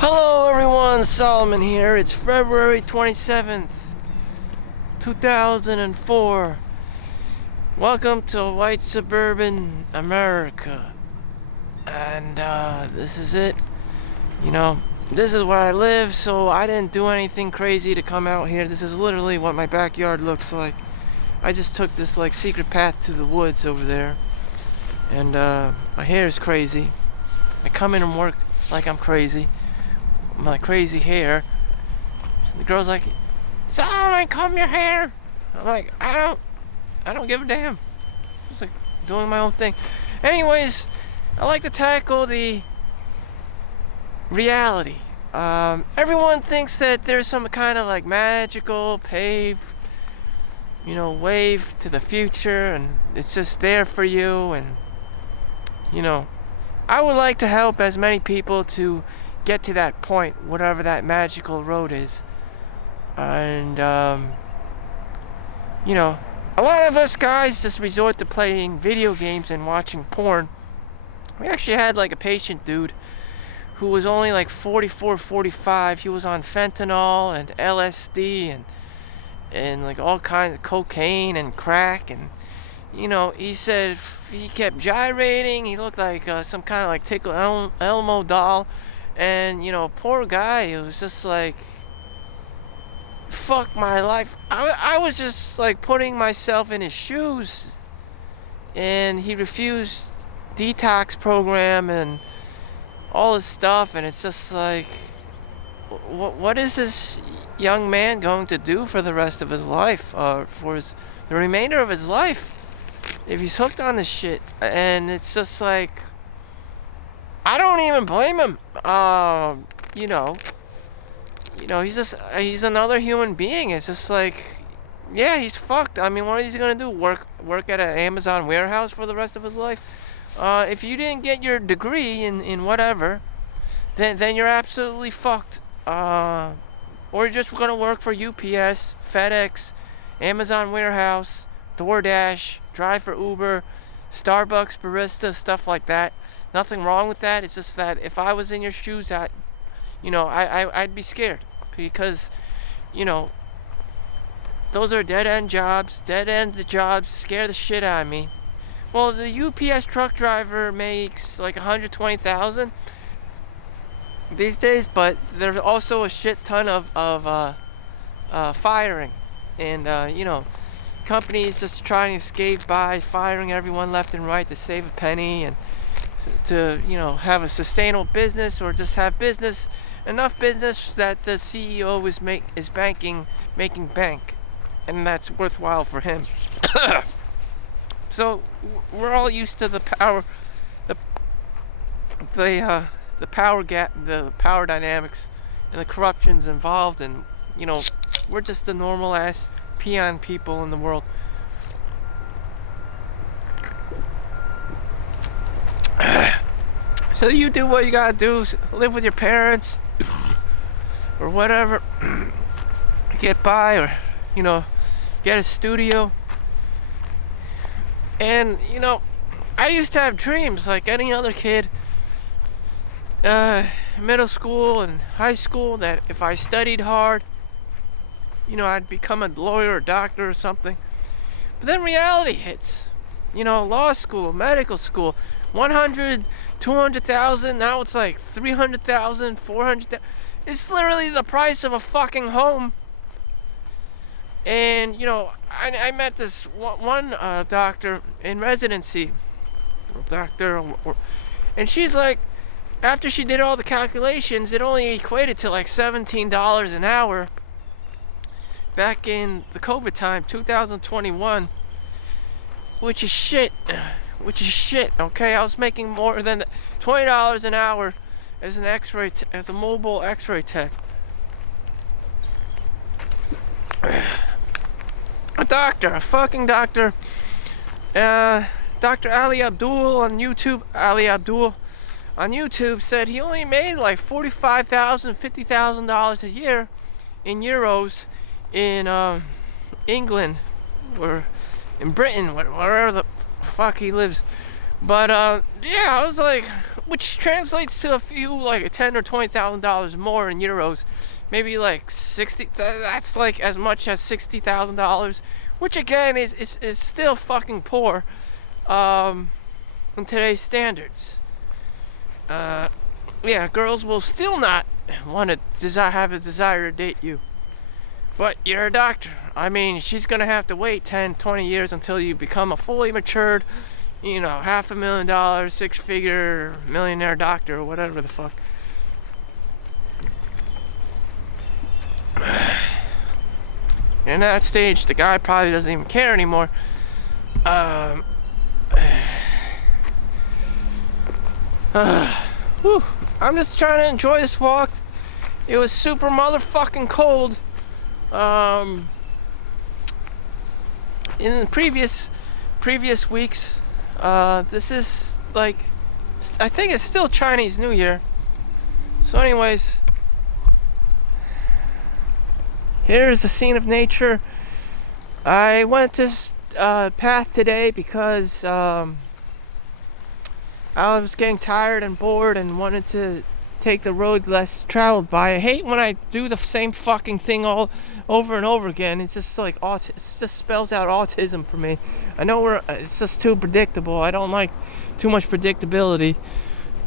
Hello everyone, Solomon here. It's February 27th, 2004. Welcome to white suburban America. And this is it. This is where I live, so I didn't do anything crazy to come out here. This is literally what my backyard looks like. I just took this secret path to the woods over there. And my hair is crazy. I come in and work like I'm crazy. My crazy hair. The girl's like, "Solomon, comb your hair." I'm like, I don't give a damn. Just doing my own thing. Anyways, I like to tackle the reality. Everyone thinks that there's some kind of magical wave to the future, and it's just there for you. And I would like to help as many people to get to that point, whatever that magical road is. And a lot of us guys just resort to playing video games and watching porn. We actually had a patient dude who was only 44, 45. He was on fentanyl and LSD and all kinds of cocaine and crack, and he said he kept gyrating. He looked like some kind of Tickle Elmo doll. And poor guy, it was just fuck my life. I was just putting myself in his shoes, and he refused detox program and all this stuff, and it's just what is this young man going to do for the rest of his life, for the remainder of his life, if he's hooked on this shit? And it's just I don't even blame him. He's another human being. It's just yeah, he's fucked. I mean, what is he gonna do? Work at an Amazon warehouse for the rest of his life? If you didn't get your degree in whatever, then you're absolutely fucked. Or you're just gonna work for UPS, FedEx, Amazon warehouse, DoorDash, drive for Uber, Starbucks barista, stuff like that. Nothing wrong with that. It's just that if I was in your shoes, I'd be scared, because those are dead-end jobs. Dead-end jobs scare the shit out of me. Well, the UPS truck driver makes $120,000 these days, but there's also a shit ton of firing, and companies just trying to skate by, firing everyone left and right to save a penny, and to have a sustainable business, or just have enough business that the CEO is making bank, and that's worthwhile for him. So we're all used to the power gap, the power dynamics, and the corruptions involved, and we're just the normal ass peon people in the world. So you do what you gotta do, live with your parents or whatever, get by, or get a studio. And I used to have dreams like any other kid, middle school and high school, that if I studied hard, I'd become a lawyer or doctor or something. But then reality hits. Law school, medical school, 100, 200,000, now it's 300,000, 400,000. It's literally the price of a fucking home. And I met this one doctor in residency, and she's after she did all the calculations, it only equated to $17 an hour back in the COVID time, 2021, which is shit. Okay, I was making more than $20 an hour as an X-ray as a mobile X-ray tech. A fucking doctor, Dr. Ali Abdul on YouTube. Ali Abdul on YouTube said he only made $45,000, $50,000 a year in euros in England or in Britain, wherever the fuck he lives. But yeah, I was like, which translates to a few like $10,000 or $20,000 more in euros, maybe like 60. That's like as much as $60,000, which again is still fucking poor, in today's standards. Yeah, girls will still not want to have a desire to date you. But you're a doctor. I mean, she's gonna have to wait 10, 20 years until you become a fully matured, $500,000, six-figure millionaire doctor or whatever the fuck. In that stage, the guy probably doesn't even care anymore. Whew. I'm just trying to enjoy this walk. It was super motherfucking cold. In the previous weeks, this is like, I think it's still Chinese New Year. So anyways, here's the scene of nature. I went this path today because I was getting tired and bored and wanted to take the road less traveled by. I hate when I do the same fucking thing all over and over again. It's just like it just spells out autism for me. I know it's just too predictable. I don't like too much predictability.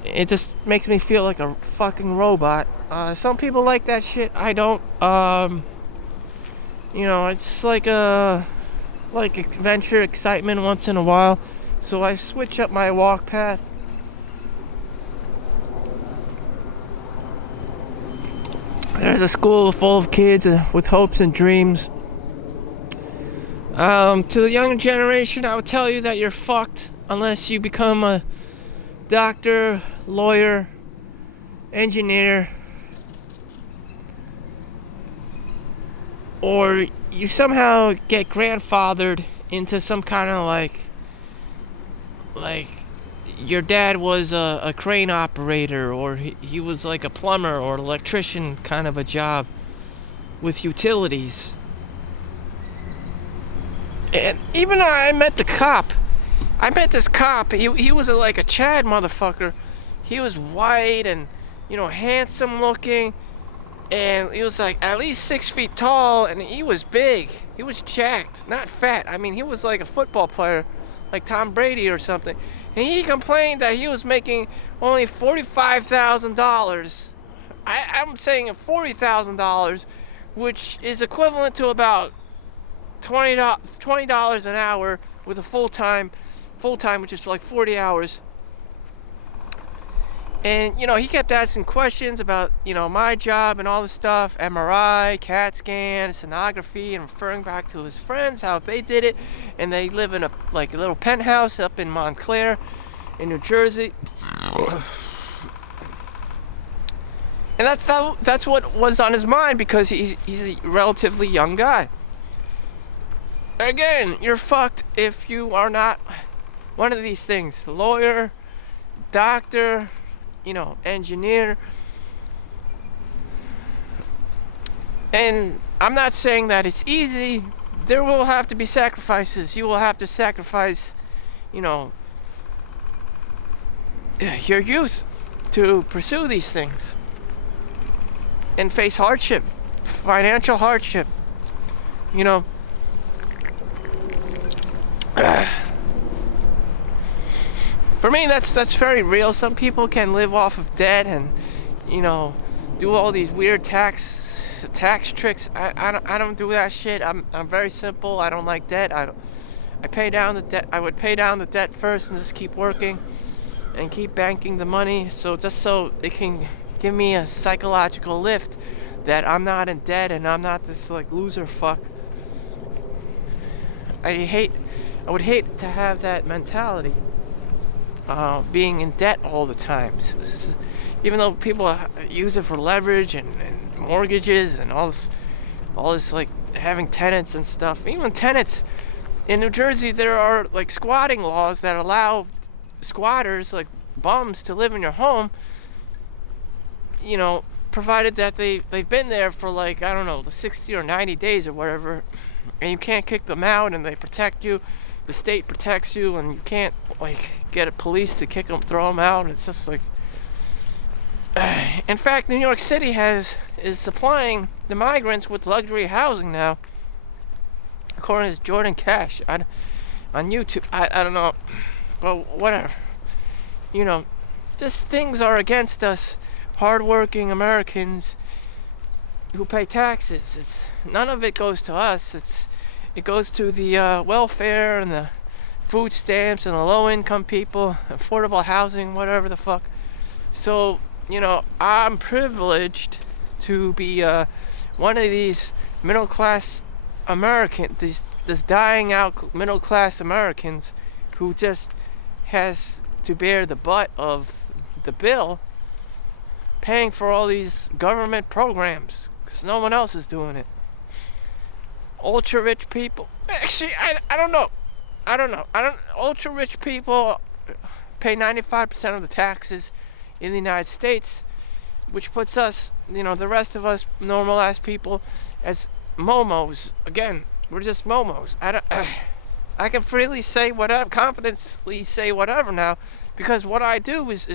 It just makes me feel like a fucking robot. Some people like that shit. I don't. It's like adventure, excitement once in a while. So I switch up my walk path. There's a school full of kids with hopes and dreams. To the younger generation, I would tell you that you're fucked unless you become a doctor, lawyer, engineer, or you somehow get grandfathered into some kind of like your dad was a crane operator, or he was like a plumber or electrician kind of a job with utilities. And even I met the cop. I met this cop. He was like a Chad motherfucker. He was white and, handsome looking. And he was like at least 6 feet tall, and he was big. He was jacked, not fat. I mean, he was like a football player, like Tom Brady or something. And he complained that he was making only $45,000. I'm saying $40,000, which is equivalent to about $20 an hour with a full time, which is like 40 hours. And, he kept asking questions about, my job and all this stuff, MRI, CAT scan, sonography, and referring back to his friends, how they did it. And they live in a little penthouse up in Montclair in New Jersey. And that's what was on his mind, because he's a relatively young guy. Again, you're fucked if you are not one of these things. Lawyer, doctor, engineer. And I'm not saying that it's easy. There will have to be sacrifices. You will have to sacrifice, your youth to pursue these things and face hardship, financial hardship. For me, that's very real. Some people can live off of debt and, do all these weird tax tricks. I don't do that shit. I'm very simple. I don't like debt. I pay down the debt. I would pay down the debt first and just keep working and keep banking the money, so it can give me a psychological lift that I'm not in debt and I'm not this loser fuck. I would hate to have that mentality. Being in debt all the time, even though people use it for leverage and mortgages and all this having tenants and stuff. Even tenants in New Jersey, there are squatting laws that allow squatters, bums, to live in your home. Provided that they've been there for the 60 or 90 days or whatever, and you can't kick them out, and they protect you. The state protects you, and you can't like get a police to kick them, throw them out. It's just like, in fact, New York City is supplying the migrants with luxury housing now, according to Jordan Cash on YouTube. I don't know, but whatever. You know, just things are against us, hardworking Americans who pay taxes. It's none of it goes to us. It goes to the welfare and the food stamps and the low-income people, affordable housing, whatever the fuck. So, you know, I'm privileged to be one of these middle-class this dying out middle-class Americans who just has to bear the butt of the bill paying for all these government programs because no one else is doing it. Ultra rich people, actually, I don't know. Ultra rich people pay 95% of the taxes in the United States, which puts us, you know, the rest of us normal ass people as momos. Again, we're just momos. I can freely say whatever, confidently say whatever now, because what I do is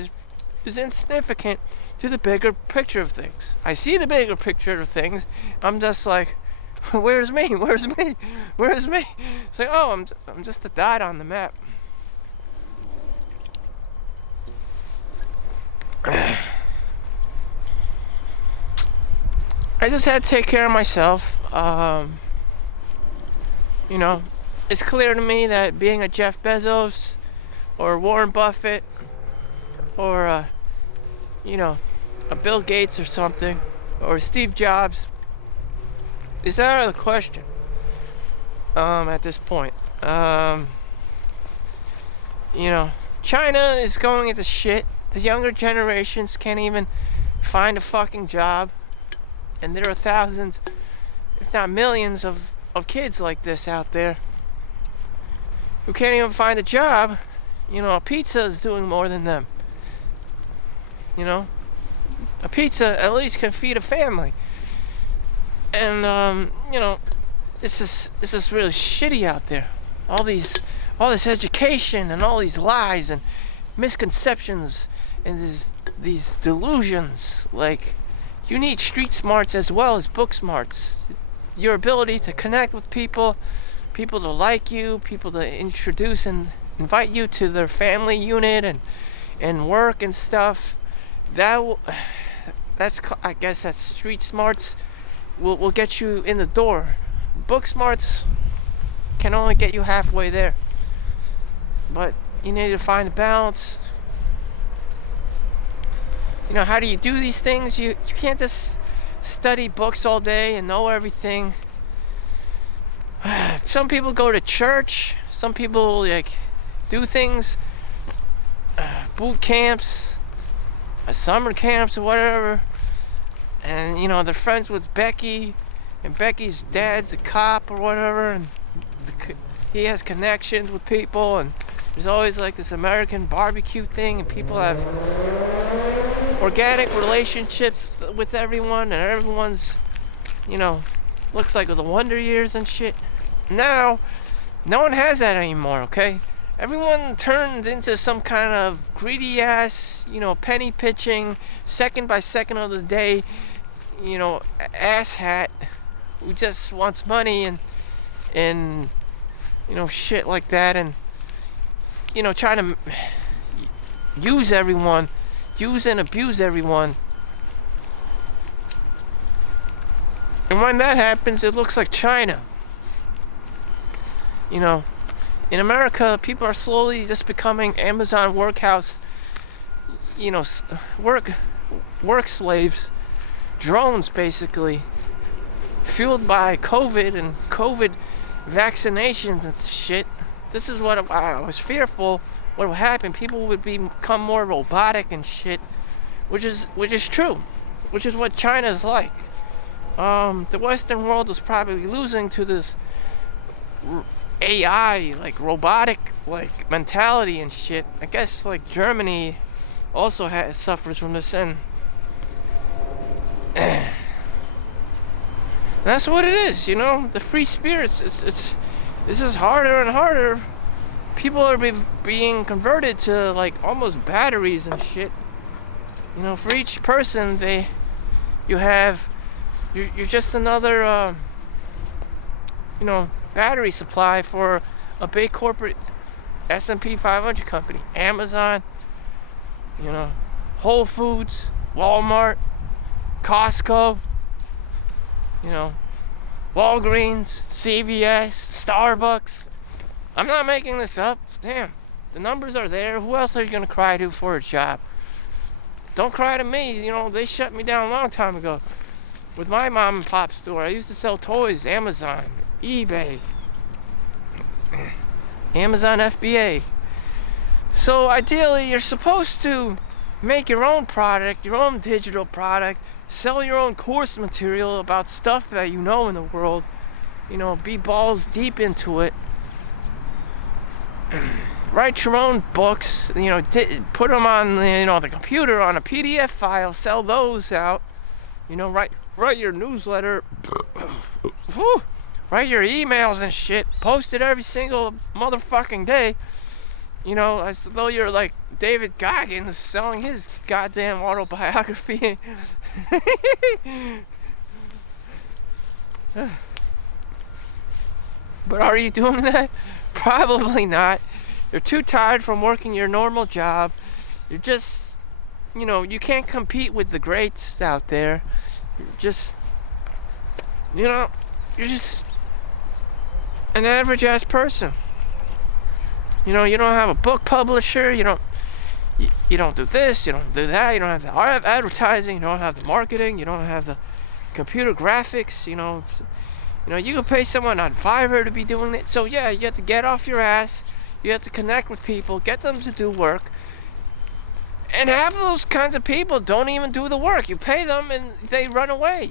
insignificant to the bigger picture of things. I see the bigger picture of things. I'm just like, where's me? Where's me? Where's me? It's like, oh, I'm just a dot on the map. I just had to take care of myself. You know, it's clear to me that being a Jeff Bezos or Warren Buffett or you know, a Bill Gates or something, or Steve Jobs, is out of the question at this point. You know, China is going into shit. The younger generations can't even find a fucking job, and there are thousands, if not millions, of kids like this out there who can't even find a job. You know, a pizza is doing more than them. You know, a pizza at least can feed a family. And you know, it's just really shitty out there. All this education and all these lies and misconceptions and these delusions. Like, you need street smarts as well as book smarts. Your ability to connect with people to like you, people to introduce and invite you to their family unit and work and stuff. That's I guess that's street smarts will get you in the door. Book smarts can only get you halfway there. But you need to find a balance. You know, how do you do these things? You can't just study books all day and know everything. Some people go to church. Some people like do things, boot camps, summer camps or whatever. And you know, they're friends with Becky, and Becky's dad's a cop or whatever, and he has connections with people, and there's always like this American barbecue thing, and people have organic relationships with everyone, and everyone's, you know, looks like the Wonder Years and shit. Now, no one has that anymore, okay? Everyone turned into some kind of greedy ass, you know, penny pitching, second by second of the day, you know, ass hat who just wants money and you know, shit like that, and you know, trying to use everyone, use and abuse everyone. And when that happens, it looks like China. You know, in America, people are slowly just becoming Amazon workhouse, you know, work slaves, drones basically, fueled by COVID and COVID vaccinations and shit. This is what I was fearful what would happen. People would become more robotic and shit, which is true, which is what China is like. The Western world is probably losing to this AI, like robotic, like mentality and shit. I guess like Germany also suffers from this, and that's what it is, you know. The free spirits. This is harder and harder people are being converted to like almost batteries and shit. You know, for each person you're just another battery supply for a big corporate S&P 500 company. Amazon, Whole Foods, Walmart, Costco, Walgreens, CVS, Starbucks. I'm not making this up. Damn, the numbers are there. Who else are you gonna cry to for a job? Don't cry to me. They shut me down a long time ago. With my mom and pop store, I used to sell toys, Amazon, eBay, Amazon FBA. So ideally, you're supposed to make your own product, your own digital product, sell your own course material about stuff that you know in the world, be balls deep into it. Write your own books, put them on the computer on a PDF file, sell those out, write your newsletter, write your emails and shit, post it every single motherfucking day, as though you're like David Goggins selling his goddamn autobiography. But are you doing that? Probably not. You're too tired from working your normal job. You're just, you can't compete with the greats out there. You're just an average ass person. You don't have a book publisher. You don't do this. You don't do that. You don't have the advertising. You don't have the marketing. You don't have the computer graphics. You can pay someone on Fiverr to be doing it. So yeah, you have to get off your ass. You have to connect with people, get them to do work. And half of those kinds of people don't even do the work. You pay them and they run away,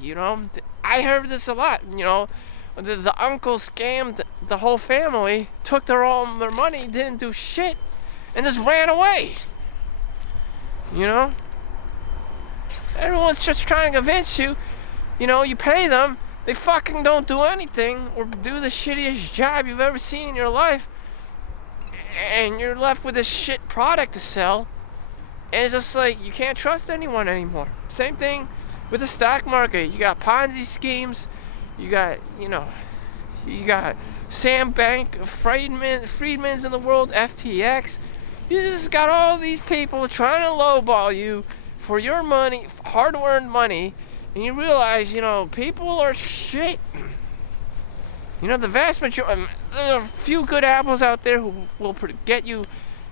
I heard this a lot, the uncle scammed the whole family, took all their money, didn't do shit, and just ran away. Everyone's just trying to convince you, you pay them, they fucking don't do anything or do the shittiest job you've ever seen in your life. And you're left with this shit product to sell. And it's just like, you can't trust anyone anymore. Same thing with the stock market. You got Ponzi schemes. You got, Sam Bank, Friedman's in the world, FTX. You just got all these people trying to lowball you for your money, hard-earned money. And you realize, people are shit. The vast majority, there are a few good apples out there who will get you,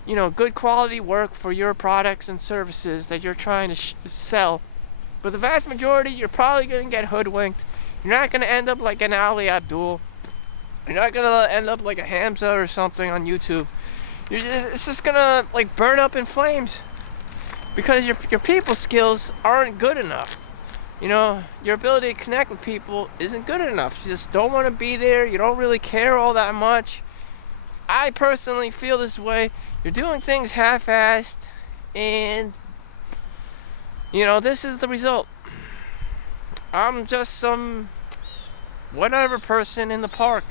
good quality work for your products and services that you're trying to sell. But the vast majority, you're probably going to get hoodwinked. You're not going to end up like an Ali Abdul. You're not going to end up like a Hamza or something on YouTube. It's just going to burn up in flames. Because your people skills aren't good enough. Your ability to connect with people isn't good enough. You just don't want to be there. You don't really care all that much. I personally feel this way. You're doing things half-assed, and, this is the result. I'm just some whatever person in the park.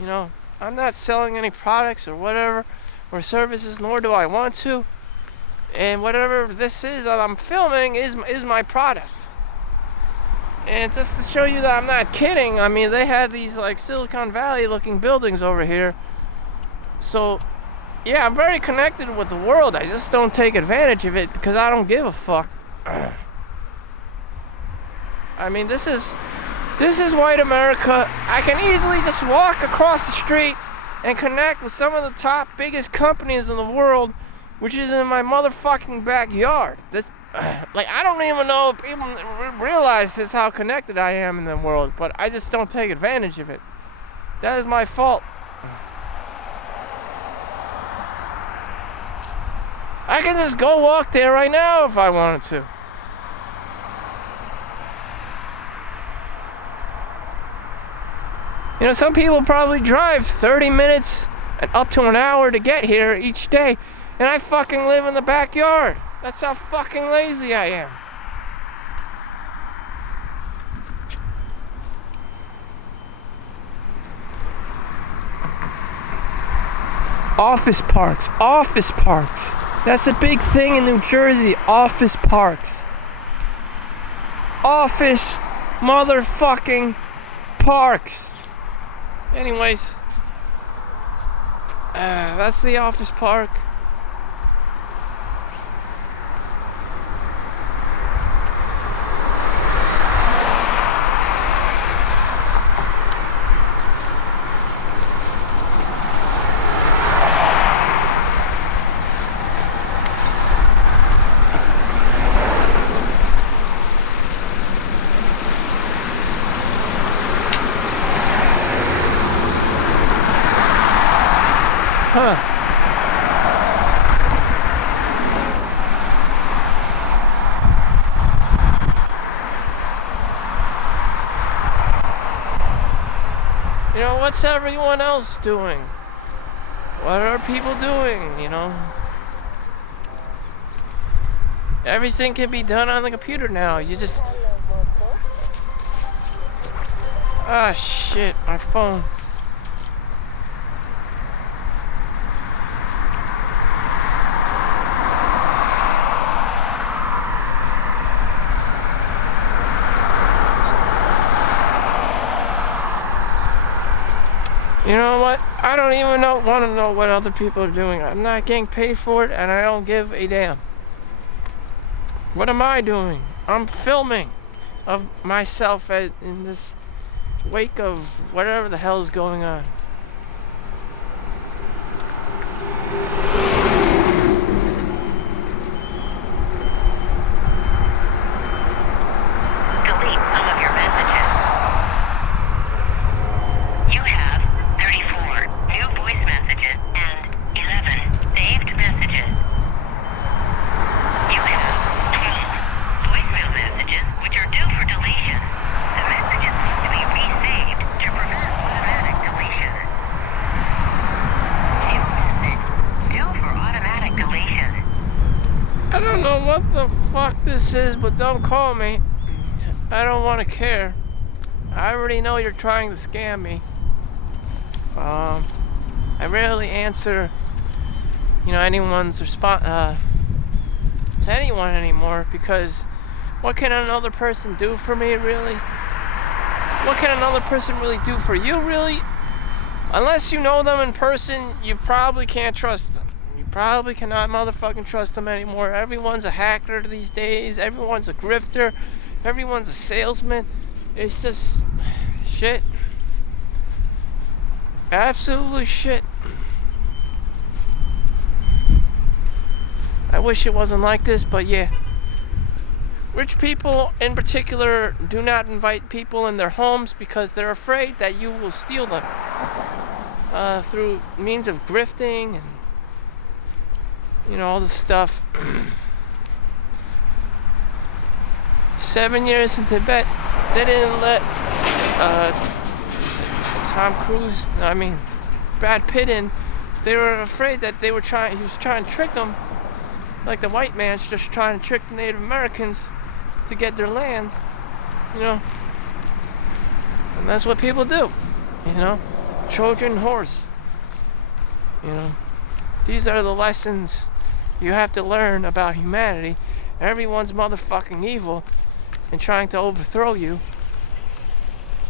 I'm not selling any products or whatever, or services, nor do I want to. And whatever this is that I'm filming is my product. And just to show you that I'm not kidding, they had these Silicon Valley looking buildings over here. So, yeah, I'm very connected with the world. I just don't take advantage of it because I don't give a fuck. This is white America. I can easily just walk across the street and connect with some of the top biggest companies in the world, which is in my motherfucking backyard. I don't even know if people realize this, how connected I am in the world, but I just don't take advantage of it. That is my fault. I can just go walk there right now if I wanted to. Some people probably drive 30 minutes and up to an hour to get here each day, and I fucking live in the backyard. That's how fucking lazy I am. Office parks. Office parks. That's a big thing in New Jersey. Office parks. Office motherfucking parks. Anyways, that's the office park. Huh. You know, what's everyone else doing? What are people doing, you know? Everything can be done on the computer now. You just... Ah, shit, my phone. You know what? I don't even want to know what other people are doing. I'm not getting paid for it, and I don't give a damn. What am I doing? I'm filming of myself in this wake of whatever the hell is going on. I don't know what the fuck this is, but don't call me. I don't want to care. I already know you're trying to scam me. I rarely answer, anyone's response to anyone anymore, because what can another person do for me, really? What can another person really do for you, really? Unless you know them in person, you probably can't trust them. You probably cannot motherfucking trust them anymore. Everyone's a hacker these days. Everyone's a grifter. Everyone's a salesman. It's just shit. Absolutely shit. I wish it wasn't like this, but yeah. Rich people in particular do not invite people in their homes because they're afraid that you will steal them through means of grifting and all this stuff. 7 years in Tibet, they didn't let Brad Pitt in. They were afraid that he was trying to trick them, like the white man's just trying to trick the Native Americans to get their land, and that's what people do, Trojan horse. These are the lessons you have to learn about humanity. Everyone's motherfucking evil and trying to overthrow you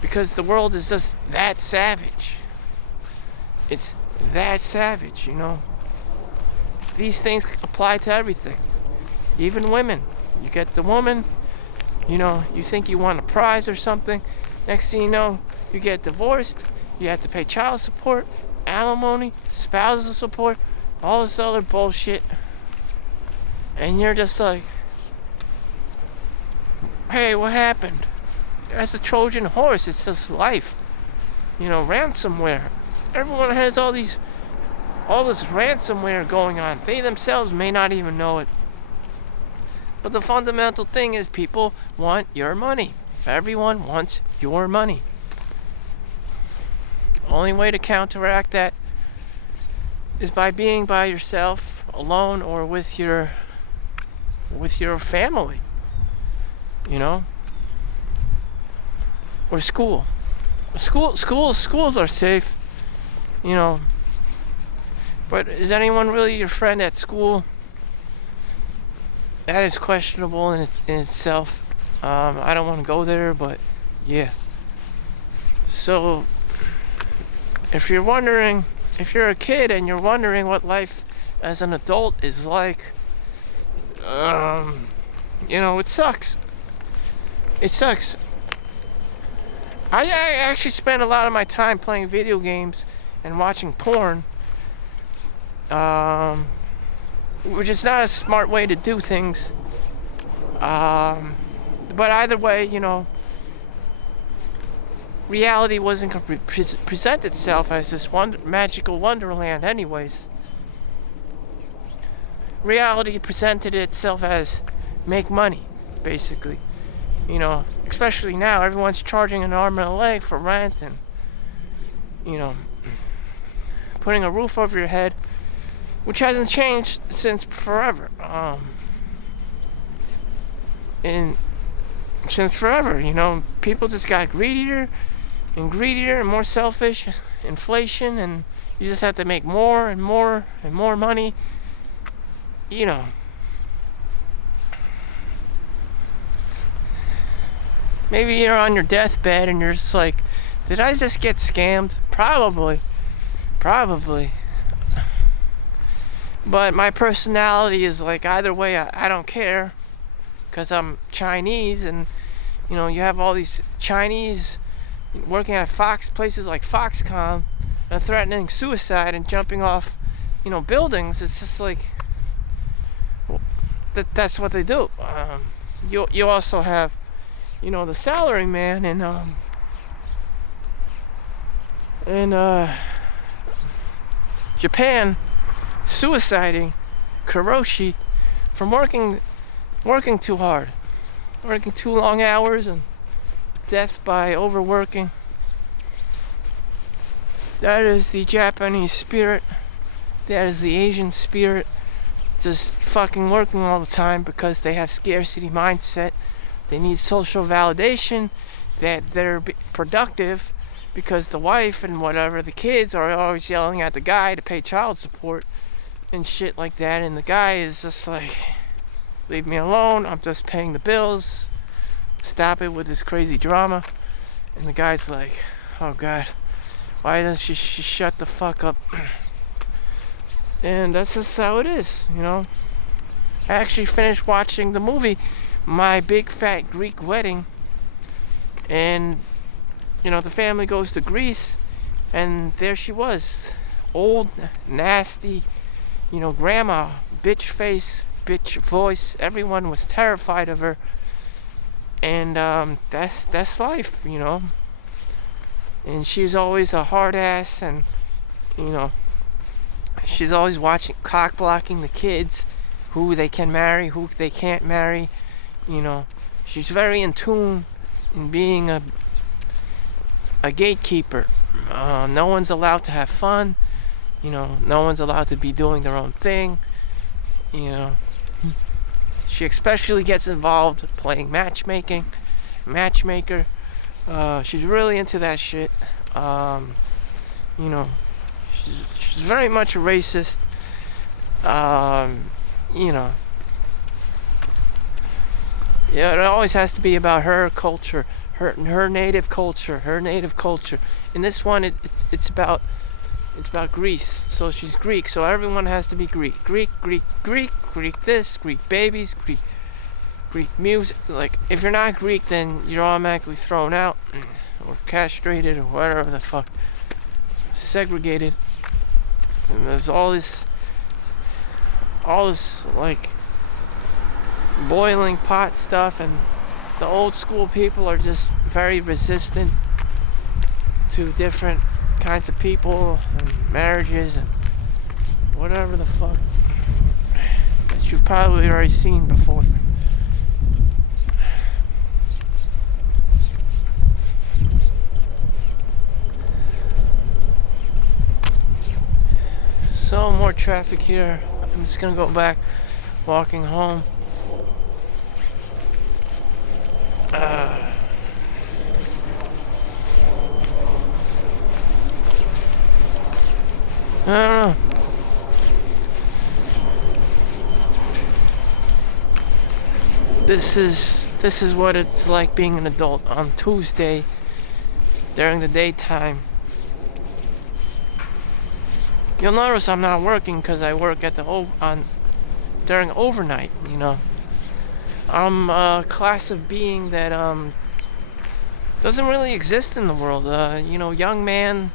because the world is just that savage. It's that savage, These things apply to everything, even women. You get the woman, you think you want a prize or something. Next thing you know, you get divorced. You have to pay child support, alimony, spousal support, all this other bullshit. And you're just like, hey, what happened? That's a Trojan horse. It's just life. Ransomware. Everyone has all this ransomware going on. They themselves may not even know it. But the fundamental thing is people want your money. Everyone wants your money. Only way to counteract that is by being by yourself, alone, or with your family. Or school. Schools are safe. But is anyone really your friend at school? That is questionable in itself. I don't want to go there, but yeah. So, if you're wondering, if you're a kid and you're wondering what life as an adult is like, it sucks. It sucks. I actually spend a lot of my time playing video games and watching porn, which is not a smart way to do things. But either way, reality wasn't going to present itself as this magical wonderland anyways. Reality presented itself as make money, basically. Especially now, everyone's charging an arm and a leg for rent and, putting a roof over your head, which hasn't changed since forever. Since forever, people just got greedier and more selfish, inflation, and you just have to make more and more and more money. Maybe you're on your deathbed and you're just like, did I just get scammed? Probably. But my personality is like, either way, I don't care, because I'm Chinese, and you have all these Chinese working at places like Foxconn, and threatening suicide and jumping off buildings. It's just like, that's what they do. You also have the salary man in Japan suiciding Karoshi from working too hard, working too long hours, and death by overworking. That is the Japanese spirit. That is the Asian spirit. Just fucking working all the time because they have scarcity mindset. They need social validation that they're productive, because the wife and whatever, the kids are always yelling at the guy to pay child support and shit like that, and the guy is just like, leave me alone, I'm just paying the bills, stop it with this crazy drama. And the guy's like, oh god, why doesn't she shut the fuck up? And that's just how it is. I actually finished watching the movie My Big Fat Greek Wedding, and the family goes to Greece, and there she was, old, nasty, grandma, bitch face, bitch voice. Everyone was terrified of her, and that's life, And she's always a hard ass, and she's always cock blocking the kids, who they can marry, who they can't marry. She's very in tune in being a gatekeeper. No one's allowed to have fun. No one's allowed to be doing their own thing. She especially gets involved playing matchmaker. She's really into that shit. She's very much a racist. It always has to be about her culture, her native culture. In this one, it's about Greece. So she's Greek. So everyone has to be Greek this, Greek babies, Greek music. Like, if you're not Greek, then you're automatically thrown out or castrated or whatever the fuck, segregated. And there's all this like boiling pot stuff, and the old school people are just very resistant to different kinds of people and marriages and whatever the fuck that you've probably already seen before. So more traffic here. I'm just gonna go back walking home. I don't know. this is what it's like being an adult on Tuesday during the daytime. You'll notice I'm not working because I work at during overnight. I'm a class of being that doesn't really exist in the world. Young man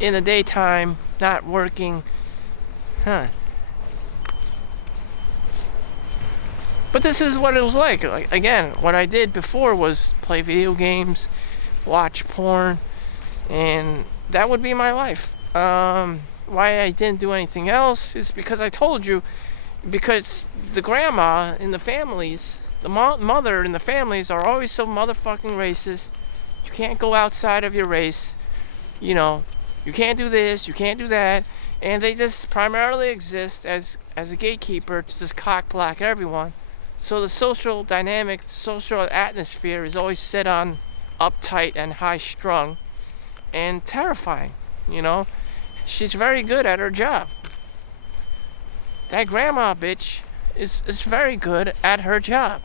in the daytime, not working. Huh. But this is what it was like. Like, again, what I did before was play video games, watch porn, and that would be my life. Why I didn't do anything else is because I told you, because the grandma in the families, the mother in the families are always so motherfucking racist. You can't go outside of your race. You can't do this, you can't do that. And they just primarily exist as a gatekeeper to just cock block everyone. So the social dynamic, the social atmosphere is always set on uptight and high strung and terrifying. She's very good at her job. That grandma bitch is very good at her job.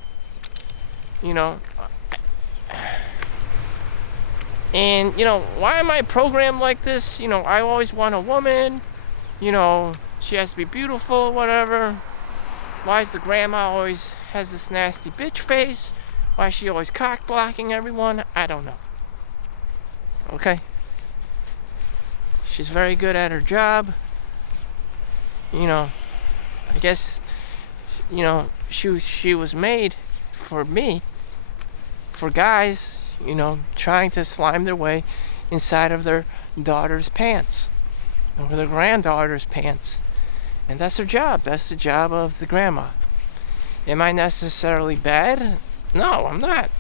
And why am I programmed like this? I always want a woman, she has to be beautiful, whatever. Why is the grandma always has this nasty bitch face? Why is she always cock blocking everyone? I don't know. Okay. She's very good at her job. I guess, she was made for me, for guys, trying to slime their way inside of their daughter's pants, or their granddaughter's pants. And that's her job. That's the job of the grandma. Am I necessarily bad? No, I'm not.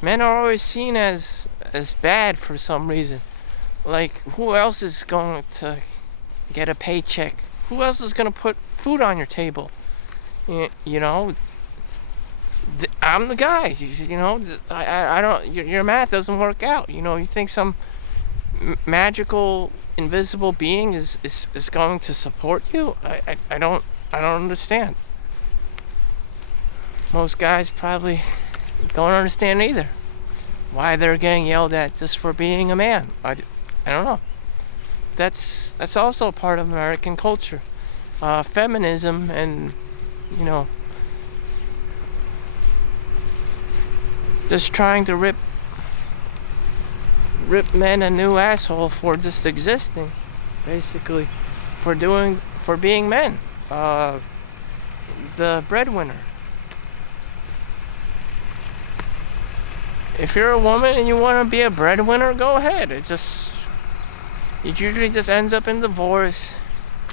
Men are always seen as bad for some reason. Like, who else is going to get a paycheck? Who else is going to put food on your table? I'm the guy. I don't. Your math doesn't work out. You think some magical invisible being is going to support you? I don't understand. Most guys probably don't understand either why they're getting yelled at just for being a man. I don't know. That's also a part of American culture, feminism, and just trying to rip men a new asshole for just existing, basically, for being men, the breadwinner. If you're a woman and you want to be a breadwinner, go ahead. It usually just ends up in divorce,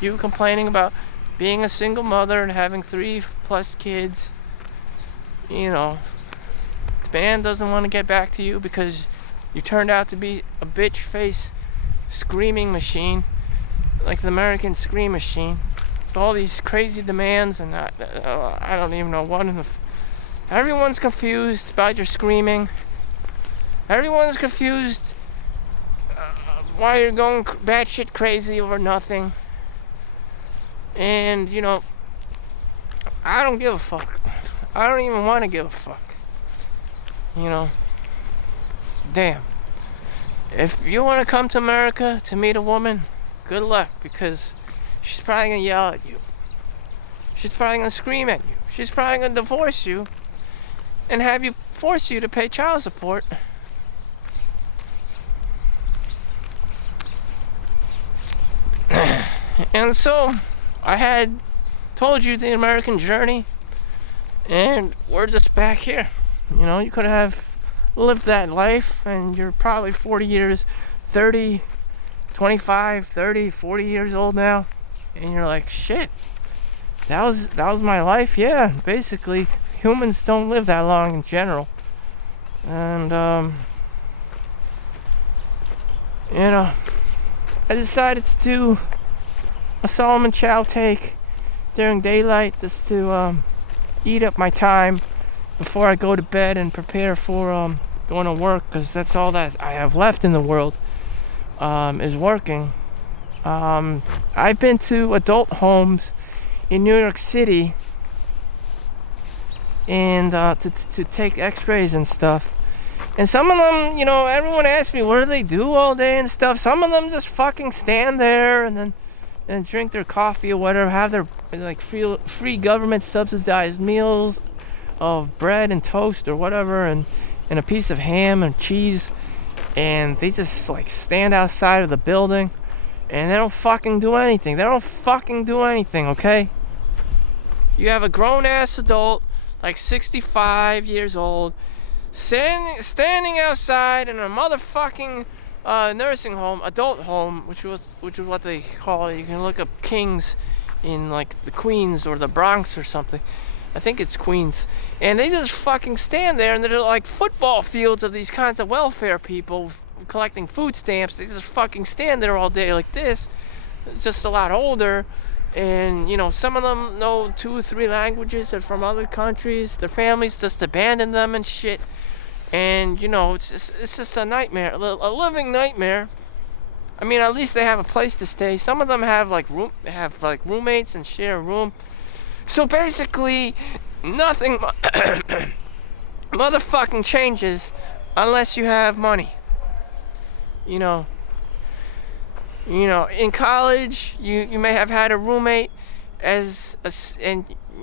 you complaining about being a single mother and having 3+ kids. The man doesn't want to get back to you because you turned out to be a bitch face screaming machine, like the American Scream Machine, with all these crazy demands, and I don't even know what everyone's confused about your screaming. Everyone's confused why you're going batshit crazy over nothing. And I don't give a fuck. I don't even want to give a fuck. Damn. If you want to come to America to meet a woman, good luck, because she's probably going to yell at you. She's probably going to scream at you. She's probably going to divorce you and force you to pay child support. And so, I had told you the American journey, and we're just back here. You could have lived that life, and you're probably 40 years, 30, 25, 30, 40 years old now, and you're like, shit, that was my life. Yeah, basically, humans don't live that long in general. And I decided to do a Solomon Chau take during daylight, just to eat up my time before I go to bed and prepare for going to work, because that's all that I have left in the world, is working. I've been to adult homes in New York City and to take x-rays and stuff. And some of them, everyone asks me, what do they do all day and stuff? Some of them just fucking stand there and drink their coffee or whatever, have their like free government subsidized meals of bread and toast or whatever, and a piece of ham and cheese, and they just like stand outside of the building and they don't fucking do anything. Okay? You have a grown ass adult, like 65 years old, standing outside in a motherfucking nursing home, adult home, which is what they call it. You can look up Kings in like the Queens or the Bronx or something. I think it's Queens. And they just fucking stand there, and they're like football fields of these kinds of welfare people collecting food stamps. They just fucking stand there all day like this. It's just a lot older. And, some of them know 2 or 3 languages. They're from other countries. Their families just abandoned them and shit. And, it's just a nightmare, a living nightmare. I mean, at least they have a place to stay. Some of them have roommates and share a room. So basically, nothing motherfucking changes unless you have money. In college, you may have had a roommate and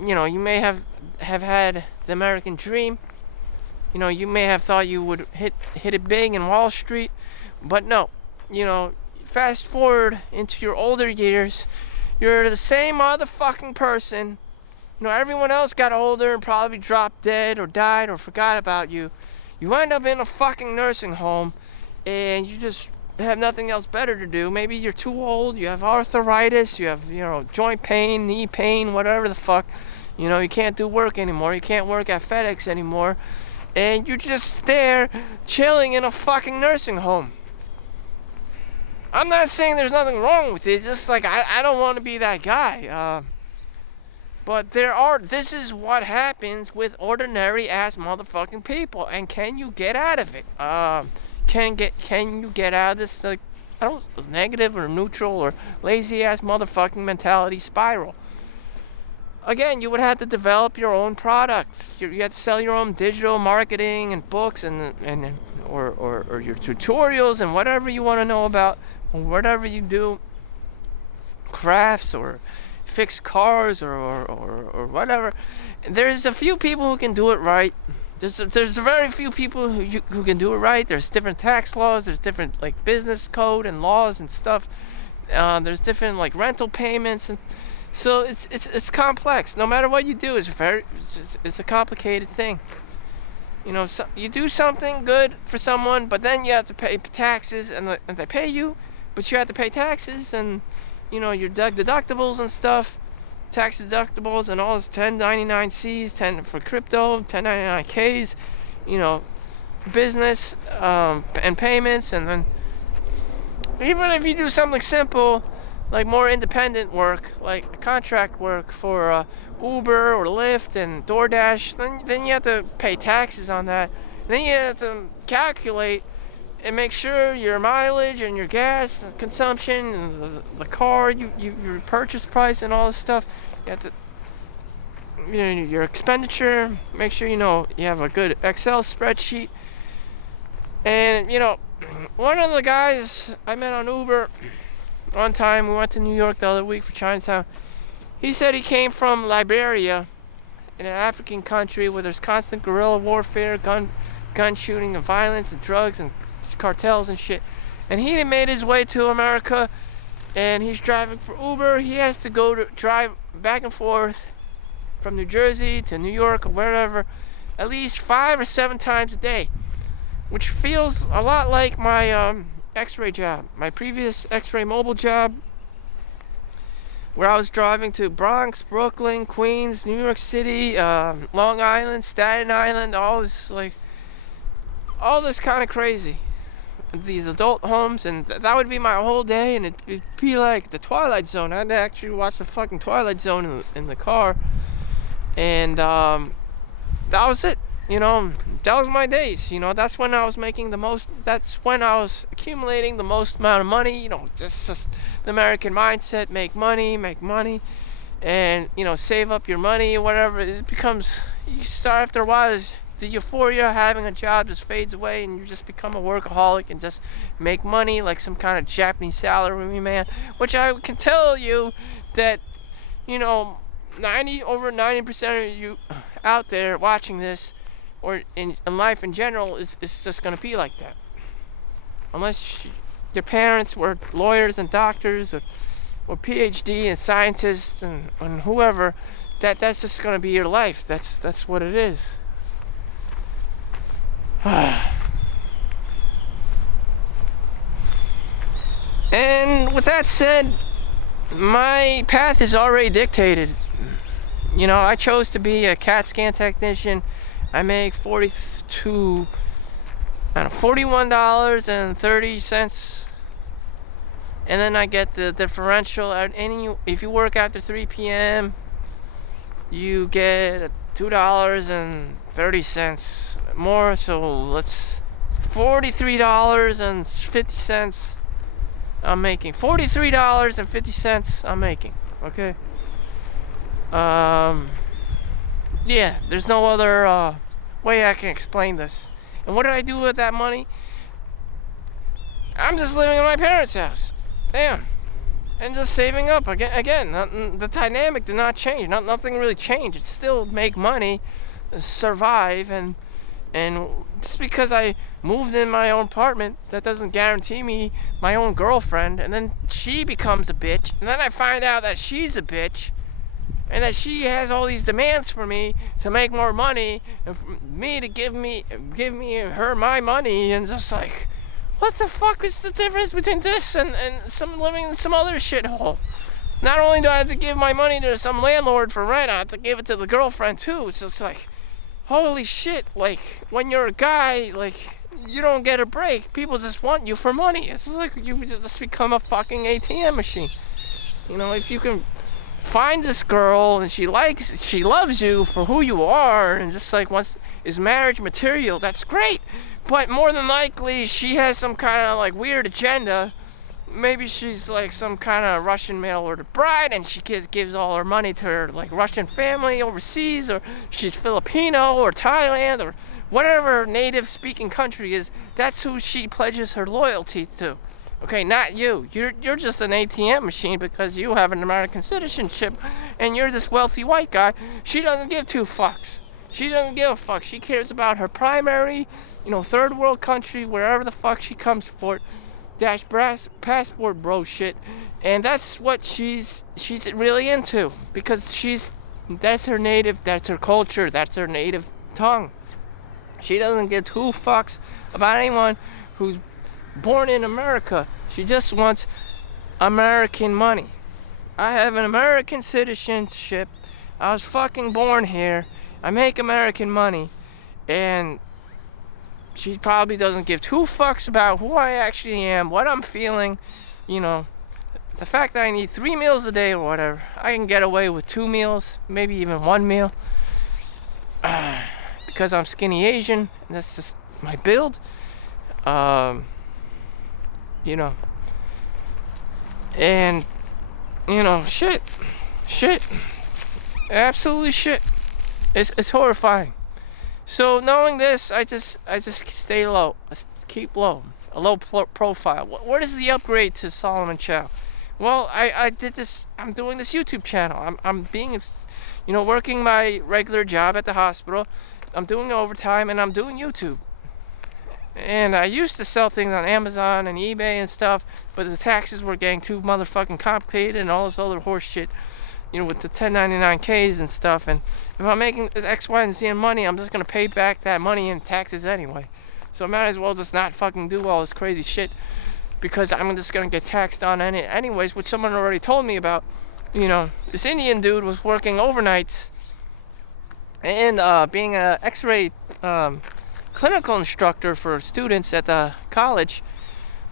you may have had the American dream. You may have thought you would hit it big in Wall Street, but no. Fast forward into your older years, you're the same motherfucking person. Everyone else got older and probably dropped dead or died or forgot about you. You wind up in a fucking nursing home and you just have nothing else better to do. Maybe you're too old, you have arthritis, you have, joint pain, knee pain, whatever the fuck. You can't do work anymore. You can't work at FedEx anymore. And you're just there chilling in a fucking nursing home. I'm not saying there's nothing wrong with it. It's just like I don't want to be that guy. But this is what happens with ordinary ass motherfucking people. And can you get out of it? Can you get out of this negative or neutral or lazy ass motherfucking mentality spiral? Again, you would have to develop your own product. You have to sell your own digital marketing and books or your tutorials and whatever you want to know about, or whatever you do, crafts or fix cars or whatever. There's a few people who can do it right. There's very few people who can do it right. There's different tax laws. There's different business code and laws and stuff. There's different rental payments, and so it's complex. No matter what you do, it's a complicated thing. So you do something good for someone, but then you have to pay taxes, and they pay you, but you have to pay taxes, and your deductibles and stuff, tax deductibles and all this 1099Cs, 10 for crypto, 1099Ks, business and payments, and then even if you do something simple, like more independent work, like contract work for Uber or Lyft and DoorDash, then you have to pay taxes on that. Then you have to calculate and make sure your mileage and your gas consumption and the car, your purchase price and all this stuff. You have to, your expenditure. Make sure you have a good Excel spreadsheet. And one of the guys I met on Uber one time, we went to New York the other week for Chinatown. He said he came from Liberia, in an African country where there's constant guerrilla warfare, gun shooting and violence and drugs and cartels and shit. And he made his way to America, and he's driving for Uber. He has to drive back and forth from New Jersey to New York or wherever at least 5 or 7 times a day, which feels a lot like my x-ray job, my previous x-ray mobile job, where I was driving to Bronx, Brooklyn, Queens, New York City, Long Island, Staten Island, all this kind of crazy. These adult homes, and that would be my whole day, and it'd be like the Twilight Zone. I'd actually watch the fucking Twilight Zone in the car, and that was it. That was my days. That's when I was making the most. That's when I was accumulating the most amount of money. Just the American mindset: make money, and save up your money or whatever. It becomes, you start, after a while, the euphoria of having a job just fades away, and you just become a workaholic and just make money like some kind of Japanese salary man. Which I can tell you that 90% of you out there watching this, or in life in general, is just going to be like that. Unless your parents were lawyers and doctors, or PhD and scientists and whoever, that's just going to be your life. That's what it is. And with that said, my path is already dictated. I chose to be a CAT scan technician. I make $41.30, and then I get the differential. And if you work after 3 p.m., you get $2.30 more. So let's $43.50. I'm making $43.50. I'm making. Okay. Yeah, there's no other way I can explain this. And what did I do with that money? I'm just living in my parents' house. Damn. And just saving up. Again, the dynamic did not change. Nothing really changed. It's still make money, survive, and just because I moved in my own apartment, that doesn't guarantee me my own girlfriend. And then she becomes a bitch. And then I find out that she's a bitch. And that she has all these demands for me to make more money, and for me to give me her my money, and just like, what the fuck is the difference between this and some living in some other shithole? Not only do I have to give my money to some landlord for rent, I have to give it to the girlfriend too. It's just like, holy shit! Like, when you're a guy, like, you don't get a break. People just want you for money. It's like you just become a fucking ATM machine. If you can find this girl and she loves you for who you are, and just like is marriage material, that's great. But more than likely she has some kind of like weird agenda. Maybe she's like some kind of Russian mail order bride, and she gives all her money to her like Russian family overseas, or she's Filipino or Thailand or whatever native speaking country is. That's who she pledges her loyalty to. Okay, not you. You're just an ATM machine because you have an American citizenship and you're this wealthy white guy. She doesn't give two fucks. She doesn't give a fuck. She cares about her primary, third world country, wherever the fuck she comes for, dash passport bro shit. And that's what she's really into, because that's her native, that's her culture, that's her native tongue. She doesn't give two fucks about anyone who's born in America. She just wants American money. I have an American citizenship. I was fucking born here. I make American money. And she probably doesn't give two fucks about who I actually am, what I'm feeling. The fact that I need 3 meals a day or whatever. I can get away with 2 meals, maybe even 1 meal. Because I'm skinny Asian. And that's just my build. And shit, absolutely shit. It's horrifying. So knowing this, I just stay low, keep low, a low profile. What is the upgrade to Solomon Chau? Well, I did this. I'm doing this YouTube channel. I'm being, working my regular job at the hospital. I'm doing overtime, and I'm doing YouTube. And I used to sell things on Amazon and eBay and stuff, but the taxes were getting too motherfucking complicated and all this other horse shit, with the 1099Ks and stuff. And if I'm making X, Y, and Z in money, I'm just gonna pay back that money in taxes anyway. So I might as well just not fucking do all this crazy shit, because I'm just gonna get taxed on anyways, which someone already told me about. This Indian dude was working overnights and being an X-ray clinical instructor for students at the college,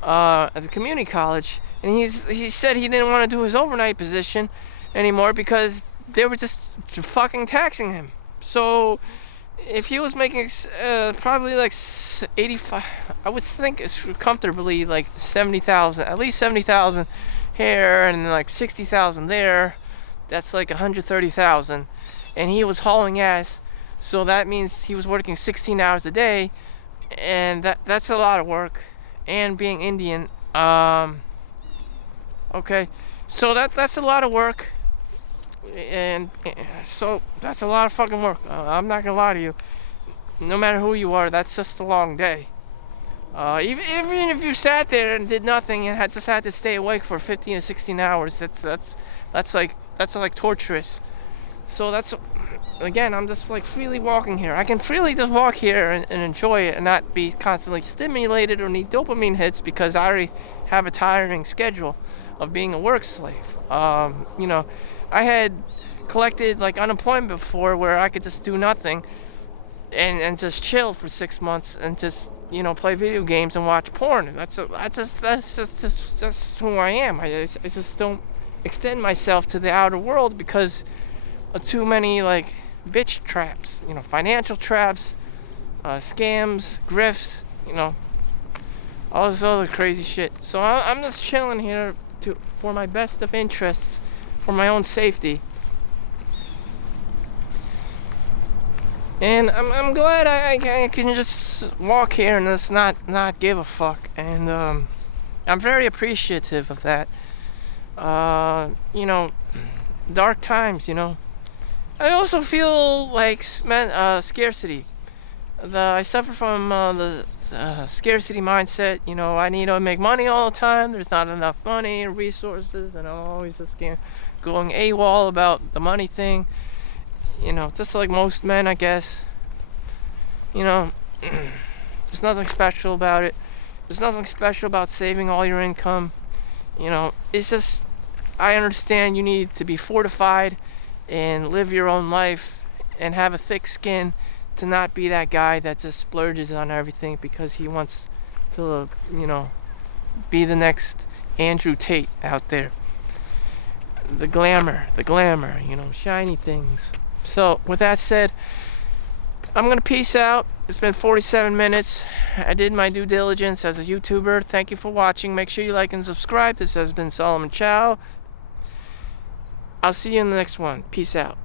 at the community college, and he said he didn't want to do his overnight position anymore because they were just fucking taxing him. So if he was making probably like 85, I would think it's comfortably like 70,000, at least 70,000 here and like 60,000 there, that's like 130,000, and he was hauling ass. So that means he was working 16 hours a day, and that's a lot of work. And being Indian, okay, so that's a lot of work, and so that's a lot of fucking work. I'm not gonna lie to you. No matter who you are, that's just a long day. Even if you sat there and did nothing and just had to stay awake for 15 to 16 hours, that's like torturous. So that's, again, I'm just like freely walking here. I can freely just walk here and enjoy it and not be constantly stimulated or need dopamine hits because I already have a tiring schedule of being a work slave. I had collected like unemployment before where I could just do nothing and just chill for 6 months and just play video games and watch porn. That's just who I am. I just don't extend myself to the outer world because of too many like bitch traps, financial traps, scams, grifts, all this other crazy shit. So I'm just chilling here for my best of interests, for my own safety. And I'm glad I can just walk here and just not give a fuck. And I'm very appreciative of that. Dark times, I also feel like scarcity. I suffer from the scarcity mindset. I need to make money all the time. There's not enough money and resources, and I'm always just going AWOL about the money thing. Just like most men, I guess. There's nothing special about it. There's nothing special about saving all your income. It's just, I understand you need to be fortified and live your own life and have a thick skin to not be that guy that just splurges on everything because he wants to, be the next Andrew Tate out there. The glamour, shiny things. So, with that said, I'm going to peace out. It's been 47 minutes. I did my due diligence as a YouTuber. Thank you for watching. Make sure you like and subscribe. This has been Solomon Chau. I'll see you in the next one. Peace out.